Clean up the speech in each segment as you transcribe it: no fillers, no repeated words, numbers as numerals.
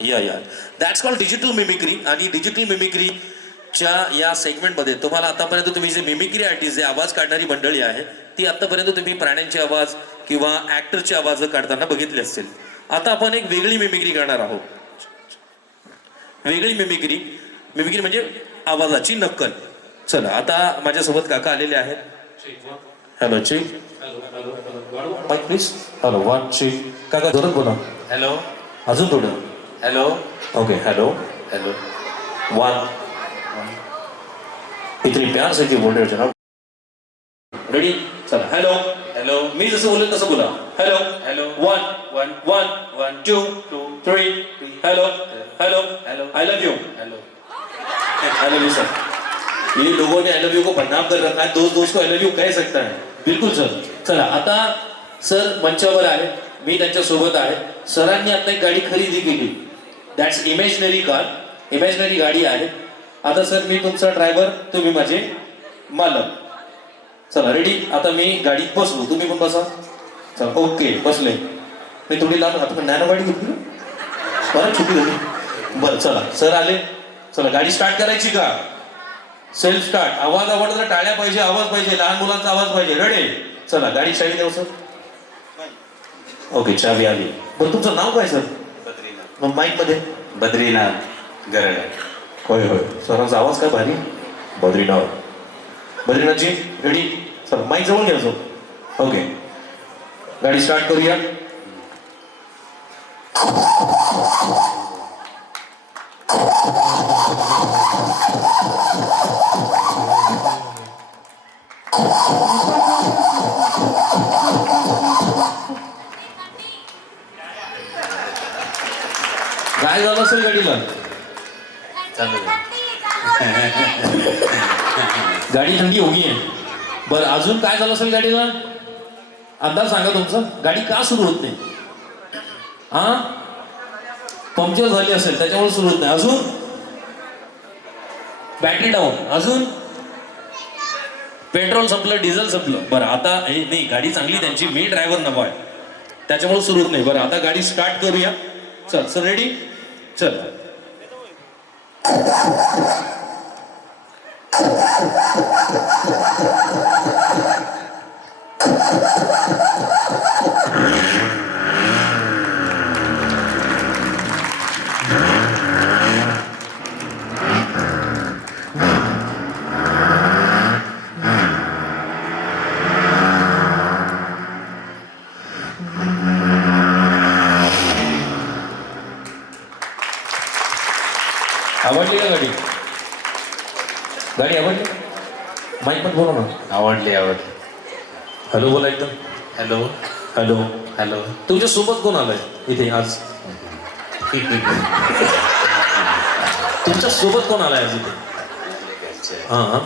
या that's called digital mimicry. आणि digital मिमिक्रीच्या या सेगमेंटमध्ये तुम्हाला आतापर्यंत तुम्ही जे मिमिक्री आर्टिस्ट जे आवाज काढणारी मंडळी आहे ती आतापर्यंत तुम्ही प्राण्यांचे आवाज किंवा ऍक्टरचे आवाज काढताना बघितले असतील. आता आपण एक वेगळी मिमिक्री करणार आहोत. वेगळी मिमिक्री मिमिक्री म्हणजे आवाजाची नक्कल. चला आता माझ्यासोबत काका आलेले आहेत. Hello check. Mike please. Hello one check. काका जोरात बोला. हेलो. अजून थोडं. Hello. Okay hello. Hello. One. इतनी प्यार से क्यों बोल रहे हो जनाब. रेडी. चला हेलो. हेलो. मी जसं बोलेन तसं बोला. Hello. Hello. One. One. One. One. Two. Two. Three. Hello. Hello. Hello. I love you. Hello. I love you sir. ये लोगों ने आई लव यू को बदनाम कर रखा है. दोस्त को आई लव यू कह सकता है. बिल्कुल सर. चला आता सर मंचावर आहे. मी त्यांच्या सोबत आहे. सरांनी आता एक गाडी खरेदी केली. That's imaginary car. इमॅजिनरी गाडी आहे. आता सर मी तुमचा ड्रायव्हर, तुम्ही माझे मालक. चला रेडी. आता मी गाडीत बसलो, तुम्ही पण बसा. चला ओके बसले. मी थोडी लांब आता नॅनो गाडी घेतली बरं छोटी झाली. बरं चला सर आले. चला गाडी स्टार्ट करायची का. Self start. आवाज आवडला टाळ्या पाहिजे, आवाज पाहिजे, लहान मुलांचा आवाज पाहिजे. रेडी. चला गाडी चावी देऊ सर. ओके चावी आली. बरं तुमचं नाव काय सर. बद्रीनाथ. मग माईक मध्ये. बद्रीनाथ गरड. होय होय सरांचा आवाज काय भारी. बद्रीनाथ. बद्रीनाथजी रेडी. चला माईक जवळ घ्यायचो. ओके गाडी स्टार्ट करूया. काय झालं असेल गाडीला. चालू गाडी थंडी होगी आहे. बरं अजून काय झालं असेल गाडीला. अंदाज सांगा तुमचा. गाडी का सुरू होत नाही. हा पंक्चर झाली असेल त्याच्यामुळे सुरू होत नाही. अजून बॅटरी डाऊन. अजून पेट्रोल संपलं, डिझेल संपलं. बरं आता हे नाही गाडी चांगली त्यांची, मी ड्रायव्हर नको आहे त्याच्यामुळे सुरू होत नाही. बरं आता गाडी स्टार्ट करूया. चल सर रेडी. चल आवडली का गाडी. गाडी आवडली. माईक पण बोला ना. आवडली. हॅलो बोला एकदम. हेलो. हॅलो. हेलो. तुमच्या सोबत कोण आलाय इथे आज. तुमच्या सोबत कोण आलाय आज इथे. हां हां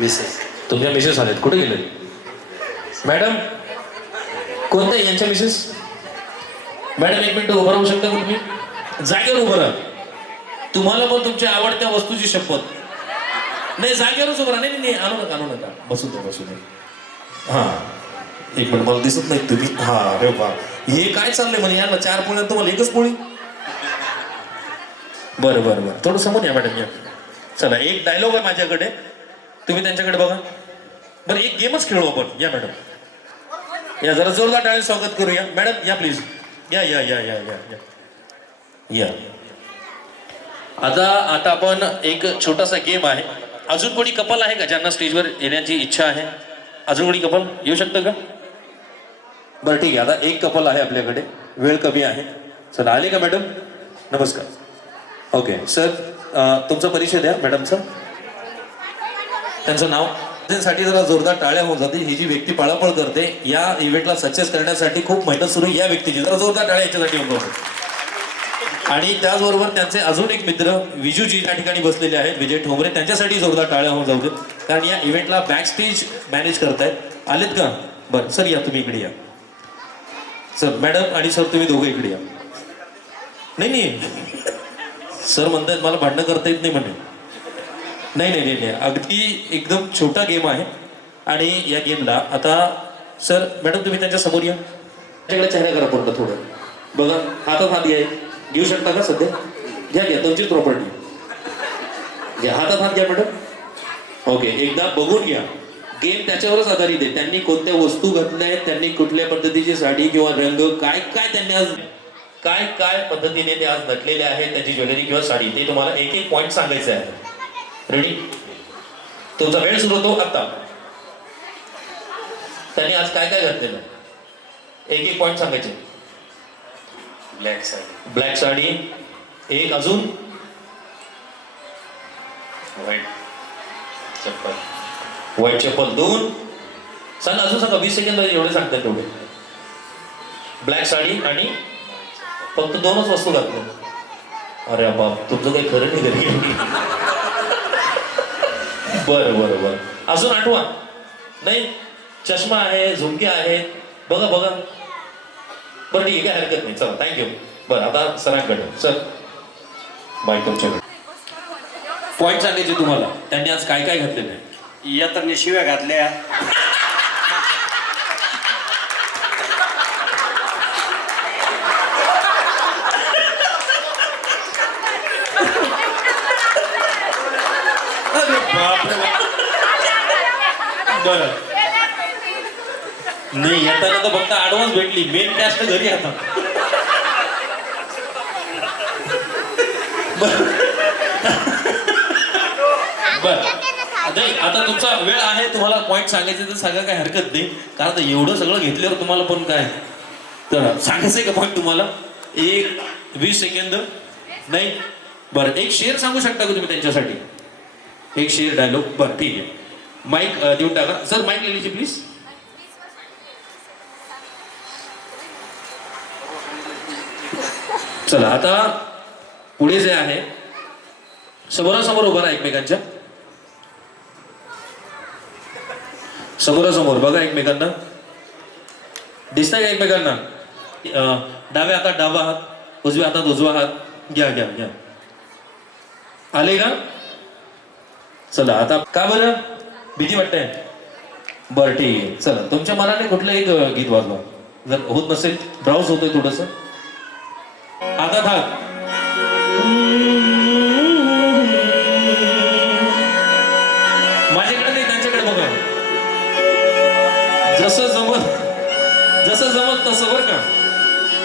मिसेस. तुमच्या मिसेस आलेत. कुठे गेले मॅडम. कोणत्या यांच्या मिसेस. मॅडम एक मिनिट उभं राहू शकता का तुम्ही. जागेवर उभं राहा. तुम्हाला पण तुमच्या आवडत्या वस्तूची शपथ. नाही जागेवरच उभं राहा. नाही नाही आणू नका बसू दे. हां एक मिनिट मला दिसत नाही तुम्ही. हा अरे वा हे काय चाललंय म्हणे यांना 4 पोळ्या तुम्हाला एकच पोळी. बरं थोडं समोर या मॅडम या. चला एक डायलॉग आहे माझ्याकडे, तुम्ही त्यांच्याकडे बघा. बरं एक गेमच खेळू आपण. या मॅडम या जरा जोरदार टाळ्याने स्वागत करूया. मॅडम या प्लीज. या या या या या या. आता आपण एक छोटासा गेम आहे. अजून कोणी कपल आहे का ज्यांना स्टेजवर येण्याची इच्छा आहे. अजून कोणी कपल येऊ शकतं का. बरं ठीक आहे. आता एक कपल आहे आपल्याकडे, वेळ कमी आहे. चला आले का मॅडम. नमस्कार. ओके सर तुमचा परिचय द्या मॅडमचा. त्यांचं नाव. साठी जरा जोरदार टाळ्या होऊन जाते. ही जी व्यक्ती पळापळ करते या इव्हेंटला सक्सेस करण्यासाठी खूप मेहनत सुरू या व्यक्तीची. जरा जोरदार टाळ्या याच्यासाठी होऊन जाते. आणि त्याचबरोबर त्यांचे अजून एक मित्र विजूजी या ठिकाणी बसलेले आहेत, विजय ठोंबरे. त्यांच्यासाठी जोरदार टाळ्या होऊन जाऊ देत कारण या इव्हेंटला बॅक स्टेज मॅनेज करतायत. आलेत का. बरं सर या तुम्ही इकडे या. सर मॅडम आणि सर तुम्ही दोघं इकडे या. नाही सर म्हणतायत मला भांडणं करता येत नाही म्हणे. नाही अगदी एकदम छोटा गेम आहे. आणि या गेमला आता सर मॅडम तुम्ही त्यांच्या समोर या. त्याच्याकडे चेहरा करा पूर्ण थोडं बघा, हातात हात घ्या. घेऊ शकता का सध्या? घ्या घ्या, तुमचीच प्रॉपर्टी घ्या. हातात हात घ्या मॅडम. ओके, एकदा बघून घ्या. गेम त्याच्यावरच आधारित आहे. त्यांनी कोणत्या वस्तू घातल्या आहेत, त्यांनी कुठल्या पद्धतीची साडी किंवा रंग काय काय त्यांनी आज काय काय पद्धतीने ते आज नटलेले आहेत, त्याची ज्वेलरी किंवा साडी, ते तुम्हाला एक एक पॉईंट सांगायचं आहे. रेडी? तुमचा वेळ सुरू होतो आता. त्यांनी आज काय काय घातलेलं आहे, एक एक पॉईंट सांगायचे. ब्लॅक साडी, ब्लॅक साडी एक, अजून व्हाईट चप्पल, व्हाईट चप्पल दोन. सांगा, अजून सांगा. 20 सेकंद एवढे सांगतात तेवढे. ब्लॅक साडी आणि फक्त दोनच वस्तू घातल्या. अरे बाप, तुमचं काही खरं नाही घरी. बरं बरं बरं, अजून आठवा. नाही, चष्मा आहे, झुमके आहेत, बघा बघा. बरं ठीक आहे, काय हरकत नाही, चला थँक्यू. बरं, आता सरांकडे. सर बाय, तुमच्याकडे पॉईंट सांगायचे तुम्हाला. त्यांनी आज काय काय घातलेलं आहे. येताना शिव्या घातल्या. अरे बापरे. बरं, नाही येताना तर फक्त ऍडव्हान्स भेटली, मेन कॅस्ट घरी आता. बर, नाही आता तुमचा वेळ आहे. तुम्हाला पॉईंट सांगायचे तर सांगा, काय हरकत नाही. कारण आता एवढं सगळं घेतल्यावर तुम्हाला पण काय तर सांगायचंय का पॉईंट तुम्हाला. 20 सेकंद. नाही, बरं, एक शेर सांगू शकता का तुम्ही त्यांच्यासाठी? एक शेर, डायलॉग. बरं ठीक आहे, माईक देऊन टाका. सर माईक ले लीजिए प्लीज. चला, आता पुढे जे आहे, समोरासमोर उभा राहा एकमेकांच्या. समोरासमोर बघा एकमेकांना. दिसतंय का एकमेकांना? डाव्या हातात डावा हात, उजव्या हातात उजवा हात. घ्या घ्या घ्या. आले का? चला, आता का बरं भीती वाटते? बरं ठीक आहे, चला तुमच्या मनाने कुठलं एक गीत वाजवा. जर होत नसेल, ब्राउज होतोय थोडस. हातात हात. माझ्याकडे नाही, त्यांच्याकडे बघा. जसं जमत तसं बरं का.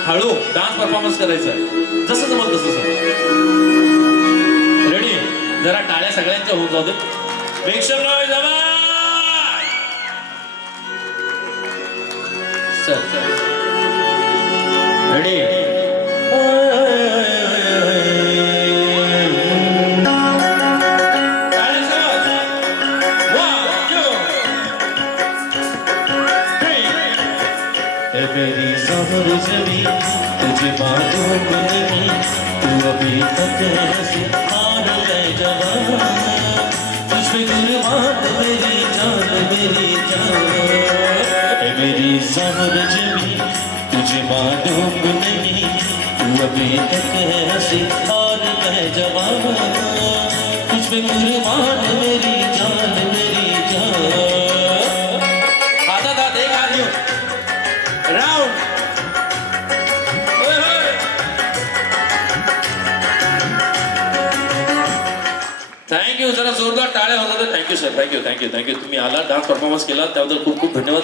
हळू डान्स परफॉर्मन्स करायचा आहे, जसं जमत तसं. रेडी? जरा टाळ्या सगळ्यांच्या होऊन जाऊ दे. मेक शुअर नॉइज जमा. चल रेडी? मेरी ज़बर जमी तुझे मालूम नहीं, तू अभी तक ऐसे हार गए जवान. तुझ पे कुर्बान मेरी जान. मेरी ज़बर जमी तुझे मालूम नहीं, तू अभी तक ऐसे हार गए जवान. तुझ पे कुर्बान मेरी जान. हातात हात, एक हात घेऊन राउंड. थँक्यू. जरा जोरदार टाळ्या होतात. Thank you sir, thank you. तुम्ही आला, डान्स परफॉर्मन्स केला, त्याबद्दल खूप खूप धन्यवाद.